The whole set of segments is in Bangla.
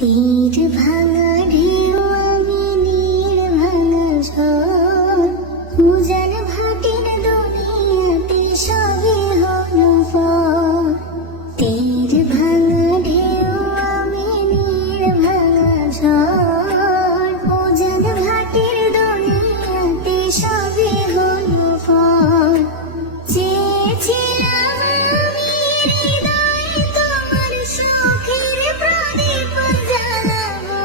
তীর ভাঙা ঢেউ আমি নীর ভাঙা ঝড় উজান ভাটির দুনিয়াতে সবই হলো ফল। তীর ভাঙা ঢেউ আমি নীর ভাঙা ঝড় উজান ভাটির দুনিয়াতে সবই হলো ফল। চেয়েছিলাম আমি হৃদয়ে তোমার সুখের প্রদীপ জ্বালাবো,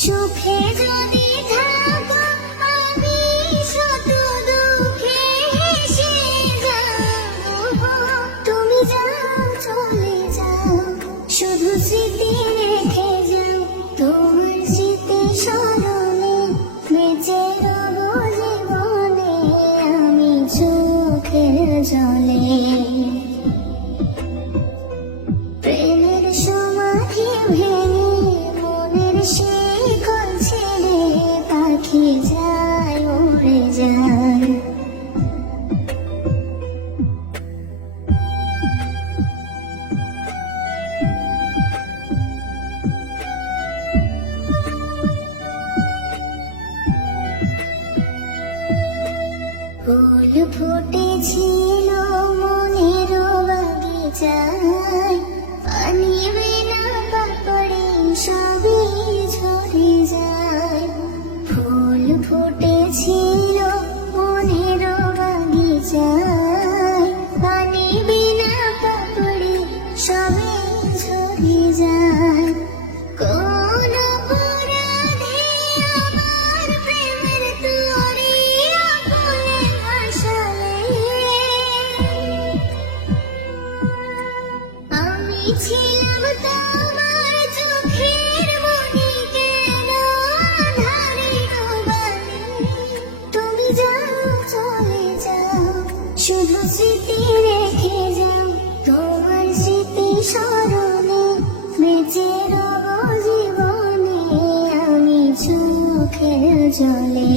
সুখে যদি থাকো আমি শত দুঃখে হেসে যাবো। তুমি যাও চলে যাও, শুধু স্মৃতি রেখে যাও, তোমার স্মৃতি স্মরণে বেঁচে রব জীবনে আমি চোখের জলে। প্রেমের সমাধি ভেঙে মনের শিকল ছেড়ে পাখি যায় উড়ে যায়। ফুল ফুটেছিল মনের বাগিচায়, পানি বিনা পাপড়ে সবই ঝরে যায়। ফুল ফুটেছিল মনের বাগিচায়, পানি বিনা পাপড়ে সবই ঝরে যায়। কোন অপরাধে আমার প্রেমের তরি আগুনে ভাসালে, আমি ছিলাম তোমার চোখের মনি কেন আঁধারে ডোবালে। তুমি যাও চলে যাও, শুধু স্মৃতি রেখে যাও, তোমার স্মৃতি স্মরণে বেঁচে রব জীবনে আমি চোখের জলে।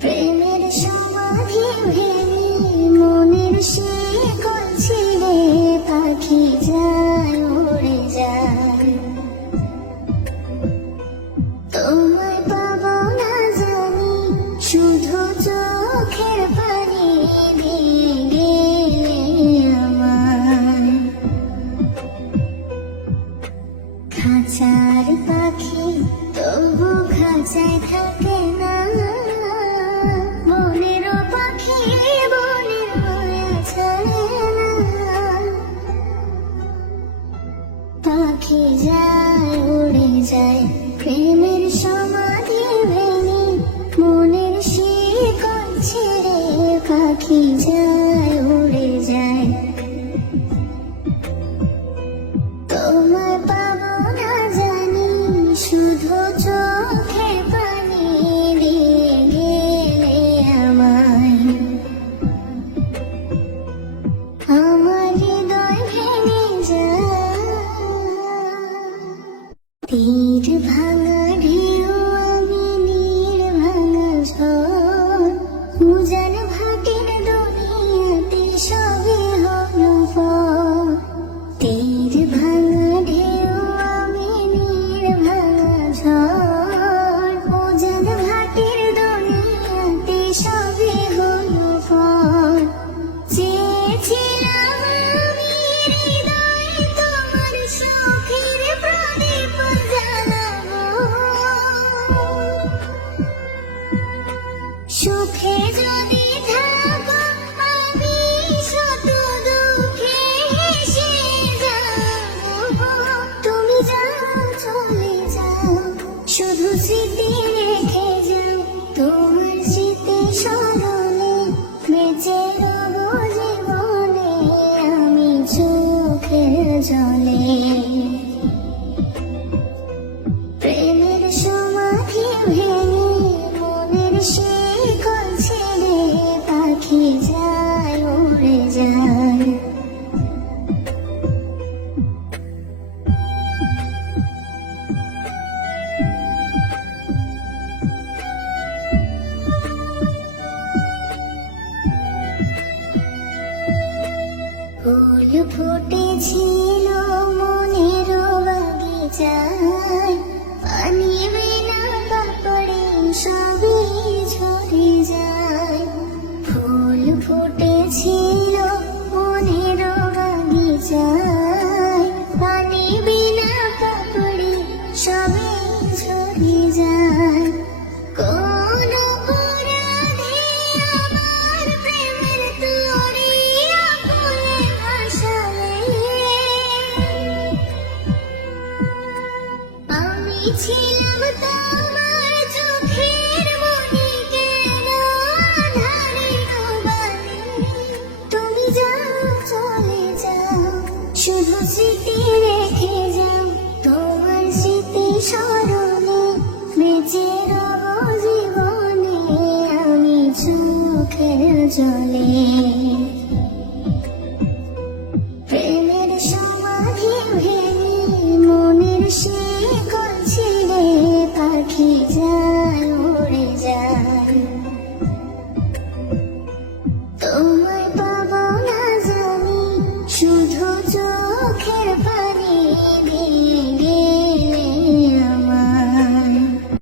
প্রেমের সমাধি ভেঙে মনের শিকল ছিঁড়ে পাখি যায় উড়ে যায়। তোমায় পাবো না জানি, শুধু চোখের পানি দিয়ে গেলে আমার। খাঁচার পাখি তবু খাঁচায় থাকে না, মনেরও পাখি মনের মায়া ছাড়ে না। পাখি যায় উড়ে যায়, প্রেমের সমাধি ভেঙে মনের শিকল ছেড়ে পাখি যায় উড়ে যায়। তোমায় পাবো না জানি, শুধু চোখের পানি দিয়ে গেলে আমায়। আমার হৃদয় ভেঙে যায়। তীর ভাঙা ঢেউ আমি নীর ভাঙা ঝড় উজান ভাটির দুনিয়াতে সবই হলো ফল। তীর ভাঙা ঢেউ আমি নীর ভাঙা ঝড় উজান ভাটির দুনিয়াতে সবই হলো ফল। চেয়েছিলাম আমি হৃদয়ে তোমার সুখের প্রদীপ জ্বালাবো, সুখে যদি থাকো আমি শত দুঃখে হেসে যাবো। তুমি যাও চলে যাও, শুধু স্মৃতি রেখে যাও, তোমার স্মৃতি স্মরণে বেঁচে রব জীবনে আমি চোখের জলে। প্রেমের সমাধি ভেঙে মনের শিকল ছেড়ে পাখি যায় উড়ে যায়। ফুল ফুটেছিল মনের বাগিচায়, পানি বিনা কাপড়ে সবই ঝরে যায়। ফুল ফুটেছিল মনের বাগিচায়, পানি বিনা কাপড়ে সবই ঝরে যায়। কোন অপরাধে আমার প্রেমের তরি আগুনে ভাসালে, আমি ছিলাম তোমার চোখের মনি, কেন আঁধারে ডোবালে। তুমি যাও চলে যাও, শুধু স্মৃতি রেখে যাও, তোমার স্মৃতি স্মরণে বেঁচে রব জীবনে আমি চোখের জলে। প্রেমের সমাধি ভেঙে মনের শিকল ছিঁড়ে পাখি যায় উড়ে যায়। তোমায় পাবো না জানি, শুধু চোখের পানি দিয়ে